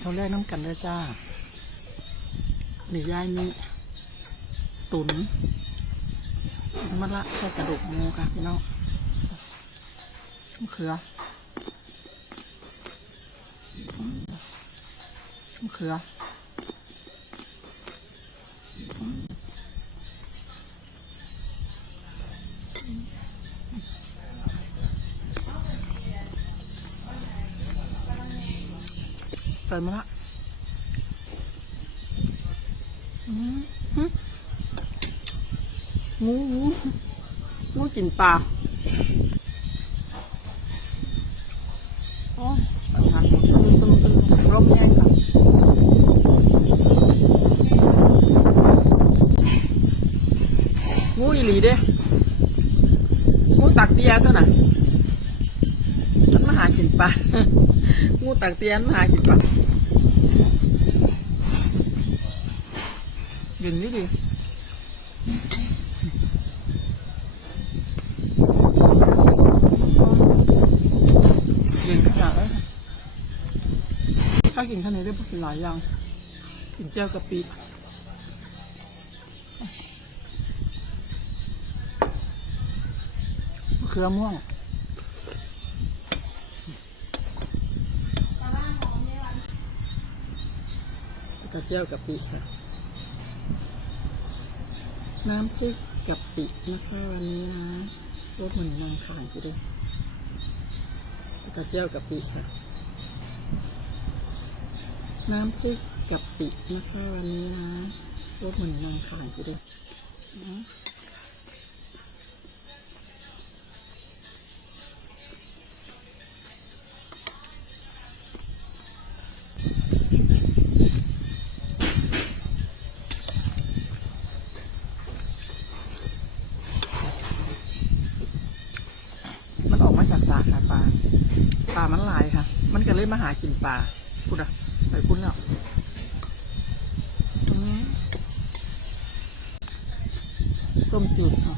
เขาแรกน้ำกันเลยจ้าหรือยายมีตุนมะละใส่กระดูกงูค่ะพี่น้องมะเขือมะเขือ ส่มะละงูงูงูกินปลาโอ้ยบางทาตึมตึมตึมลมแรงค่ะงูอีหลีเด้งูตักเตียตัวน่ะมัน กินปลา งูตักเตียนมาหากินปลายิงนี่ดิกินขนาดเลยถ้ากินขนาดได้พวกกินหลายอย่าง กินเจียวกะปิมะเขือม่วง กระเจียวกะปิค่ะ น้ำพริกกะปินะคะวันนี้นะรสมันนางขางไปด้วยกระเจียวกะปิค่ะ น้ำพริกกะปินะคะวันนี้นะรสเหมือนนางขางไปด้วยนะ ปลามันหลายค่ะ มันก็เลยมาหากินปลาพูดอะไปคุณแล้วอืมต้มจืดค่ะ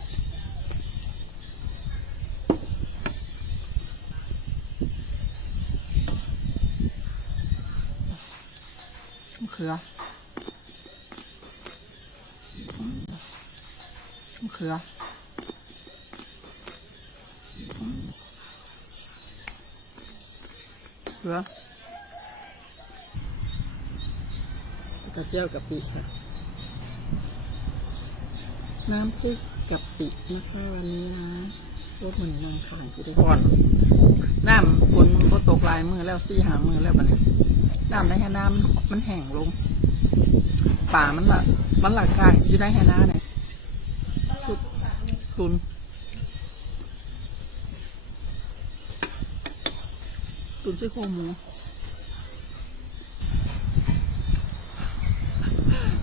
มะเขือมะเขือ เขือกระเจียวกะปิค่ะ น้ำพริกกะปินะคะวันนี้นะรสเหมือนนางขางไปด้วยก่อนน้ำฝนมันก็ตกหลายมือแล้วซี่หางมือแล้วบัดนี้น้ำในแค่น้ำมันมันแห้งลง ป่ามันละมันหลักกายอยู่ในแค่น้าเนี่ยชุดตุน ตุนซี่โครงหมู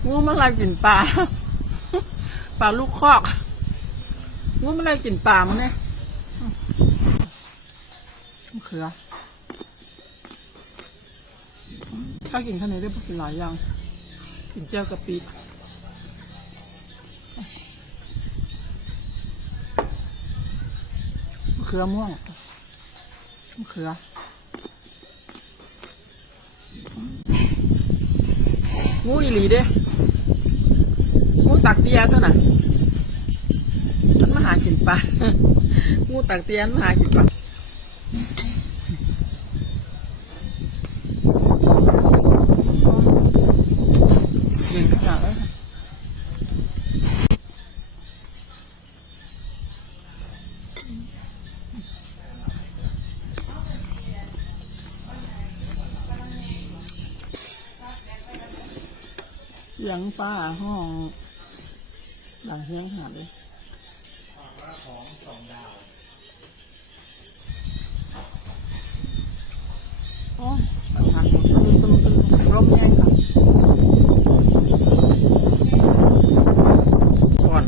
งูมันอะไรกินปลาปลาลูกคอกงูมันอะไรกินปลามันเนี่ยมะเขือถ้ากินขนาดได้พวกกินหลายอย่างกินเจียวกะปิมะเขือม่วงมะเขือ งูอีหลีเด้งูตักเตียตัวน่ะมันมาหากินปลางูตักเตียมันมาหากินปลา สียงฟ้าห้องดังเสียงหาดเลยของสองดาวโอ้ยบางทางตึมตึมตึมลมแรงค่ะก่อน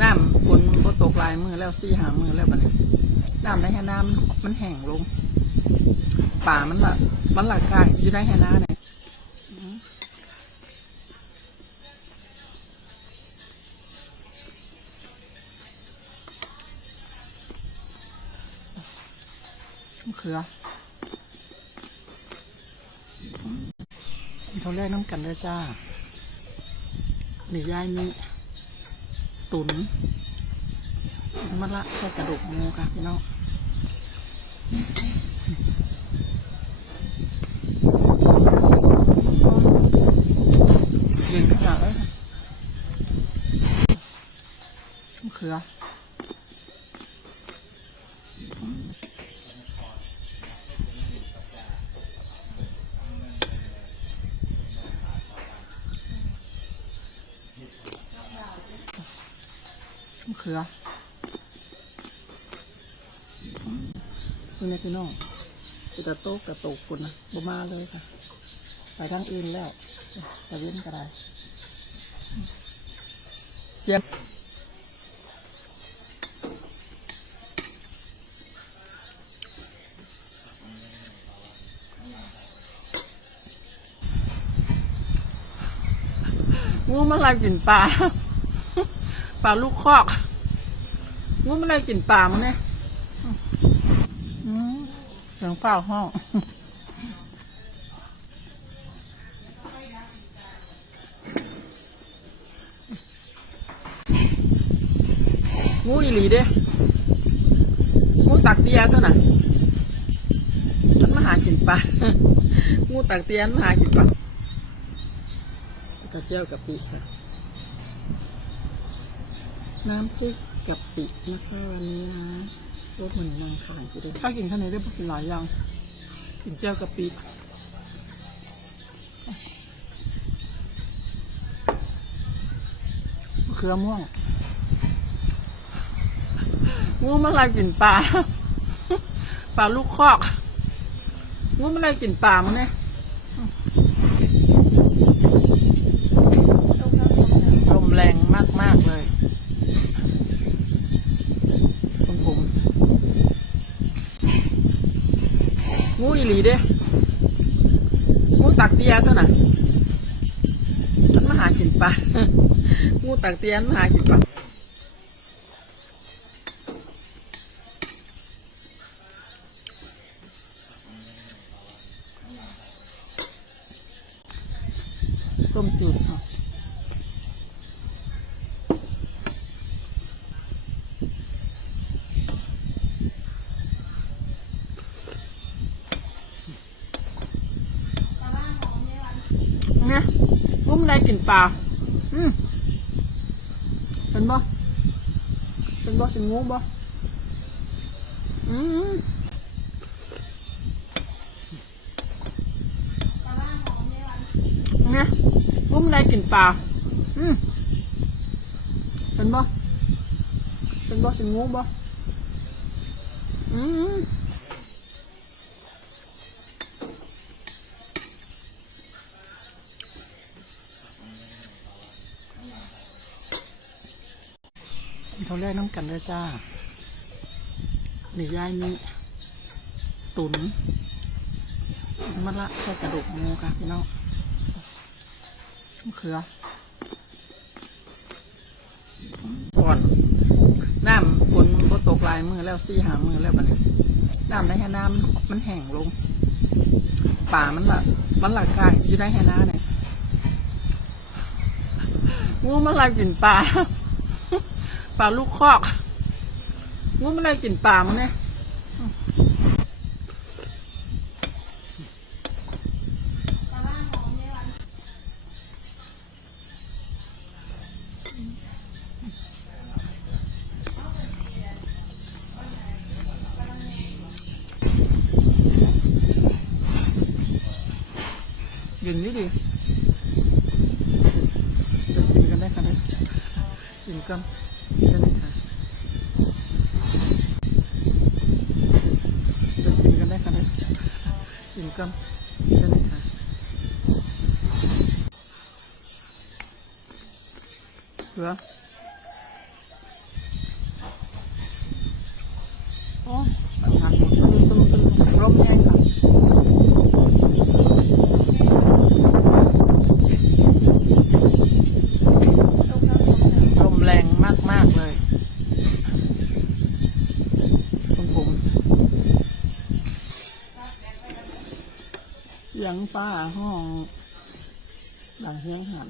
น้ำฝนมันก็ตกหลายมือแล้วซี่หางมือแล้วบัดนี้น้ำในแค่น้ำมันมันแห้งลงป่ามันละมันหลักกายอยู่ในแค่น้าเนี่ย เขือมีเขาเรียกน้ำกันเด้อจ้าหรือยายมีตุนมะละใส่กระดูกหมูค่ะพี่น้องเย็นขนาดเลยมะเขือ เขือนี่นะพี่น้องคือตะโต๊ะกระโตกคนนะบ่มาเลยค่ะ ไปทางอื่นแล้วตะเว้นก็ได้เสียงงูมาลายกินปลาปลาลูกคอก งูมาลายกินปลามันเนี่ยอืมเสียงฝ้าห้องงูอีหลีเด้งูตักเตียตัวน่ะมันมาหากินปลางูตักเตียมันมาหากินปลากระเจียวกับปีค่ะ น้ำพริก กับปินะคะวันนี้นะรสเหมือนนางขางไปเลยถ้ากินข้าวเหนียวได้พวกกินหลายอย่างกินเจียวกับปิมะเขือม่วงงูมาลายกินปลาปลาลูกคอกงูมาลายกินปลามันเนี่ยลมแรงมาก ๆ เลยคุณผม งูอีหลีเด้งูตักเตียตัวน่ะมันมาหากินปลางูตักเตียมันมาหากินปลาต้มจืดค่ะเนี่ยกุ้มอะไรกลิ่น ปลาอืมเป็นบ่เป็นบ่เป็นงูบ่อืมเนี่ยกุ้มอะไรกลิ่นปลาอืมเป็นบ่เป็นบ่เป็นงูบ่อืม เขาเรียกน้ำกันเด้อจ้าหรือยายมีตุนมะละใส่กระดูกหมูค่ะพี่น้องมะเขือก่อนน้ำฝนก็ตกลายมือแล้วสี่หามือแล้วบัดนี้น้ำในแห่น้ำมันแห้งลง ป่ามันละมันหลักกายอยู่ในแห่น้ำเนี่ยงูมันอะไรกินปลา ปลาลูกคอกงูมันอะไรกินปลามันเนี่ยอย่างนี้ดิจะกินกันได้ค่ะเนี่ยกินกันได้ไหมคะจะกินกันได้ค่ะเนี่ย กินกัน ป้าห้องหลังเฮียงหัน